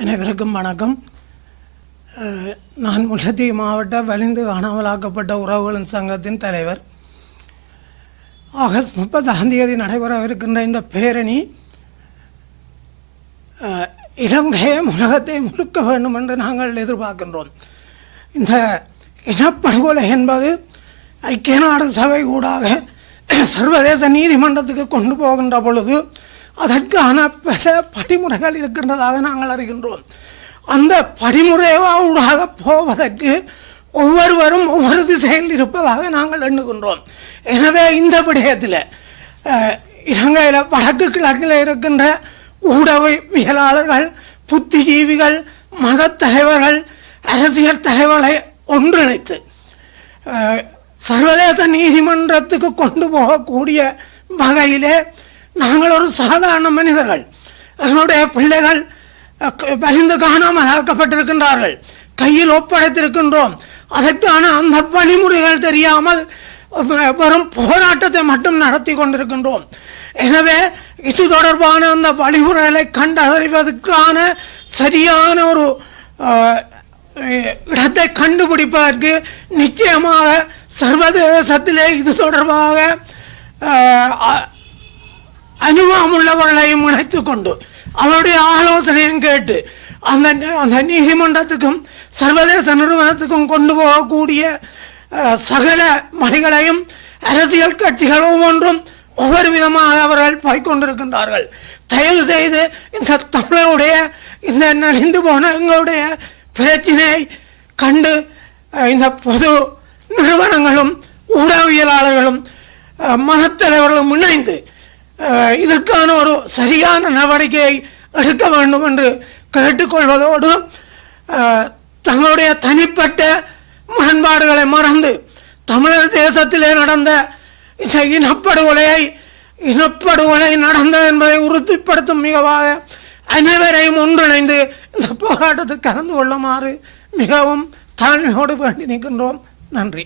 அனைவருக்கும் வணக்கம். அஹ், நான் முல்லத்தி மாவட்ட வலிந்து காணாமலாக்கப்பட்ட உறவுகளின் சங்கத்தின் தலைவர். ஆகஸ்ட் முப்பதாம் தேதி நடைபெறவிருக்கின்ற இந்த பேரணி அஹ், இலங்கையை உலகத்தை முழுக்க வேண்டும் என்று நாங்கள் எதிர்பார்க்கின்றோம். இந்த இனப்படுகொலை என்பது ஐக்கிய நாடு சபை ஊடாக சர்வதேச நீதிமன்றத்துக்கு கொண்டு போகின்ற பொழுது அதற்கான பல படிமுறைகள் இருக்கின்றதாக நாங்கள் அறிகின்றோம். அந்த படிமுறையூடாக போவதற்கு ஒவ்வொருவரும் ஒவ்வொரு திசையில் இருப்பதாக நாங்கள் எண்ணுகின்றோம். எனவே இந்த விடயத்தில் இலங்கையில் வடக்கு கிழக்கில் இருக்கின்ற ஊடகவியலாளர்கள் புத்திஜீவிகள் மதத்தலைவர்கள் அரசியல் தலைவர்களை ஒன்றிணைத்து சர்வதேச நீதிமன்றத்துக்கு கொண்டு போகக்கூடிய வகையிலே நாங்கள் ஒரு சாதாரண மனிதர்கள். எங்களுடைய பிள்ளைகள் பரிந்து வலிந்து காணாமல் ஆக்கப்பட்டிருக்கின்றார்கள் கையில் ஒப்படைத்திருக்கின்றோம். அதற்கான அந்த வழிமுறைகள் தெரியாமல் வெறும் போராட்டத்தை மட்டும் நடத்தி கொண்டிருக்கின்றோம். எனவே இது தொடர்பான அந்த வழிமுறைகளை கண்டறிவதற்கான சரியான ஒரு இடத்தை கண்டுபிடிப்பதற்கு நிச்சயமாக சர்வதேசத்திலே இது தொடர்பாக அனுபவமுள்ளவர்களையும் இணைத்து கொண்டு அவருடைய ஆலோசனையும் கேட்டு அந்த அந்த நீதிமன்றத்துக்கும் சர்வதேச நிறுவனத்துக்கும் கொண்டு போகக்கூடிய சகல மணிகளையும் அரசியல் கட்சிகள் ஒவ்வொன்றும் ஒவ்வொரு விதமாக அவர்கள் போய்கொண்டிருக்கின்றார்கள் தயவு செய்து இந்த தமிழருடைய இந்த நலிந்து போன எங்களுடைய பிரச்சினையை கண்டு இந்த பொது நிறுவனங்களும் ஊடகவியலாளர்களும் மதத்தலைவர்களும் இணைந்து இதற்கான ஒரு சரியான நடவடிக்கையை எடுக்க வேண்டும் என்று கேட்டுக்கொள்வதோடு தங்களுடைய தனிப்பட்ட முரண்பாடுகளை மறந்து தமிழர் தேசத்திலே நடந்த இந்த இனப்படுகொலையை இனப்படுகொலை நடந்தது என்பதை உறுதிப்படுத்தும் மிகவாக அனைவரையும் ஒன்றிணைந்து இந்த போராட்டத்தில் கலந்து கொள்ளுமாறு மிகவும் தாழ்மையோடு வேண்டி நிற்கின்றோம். நன்றி.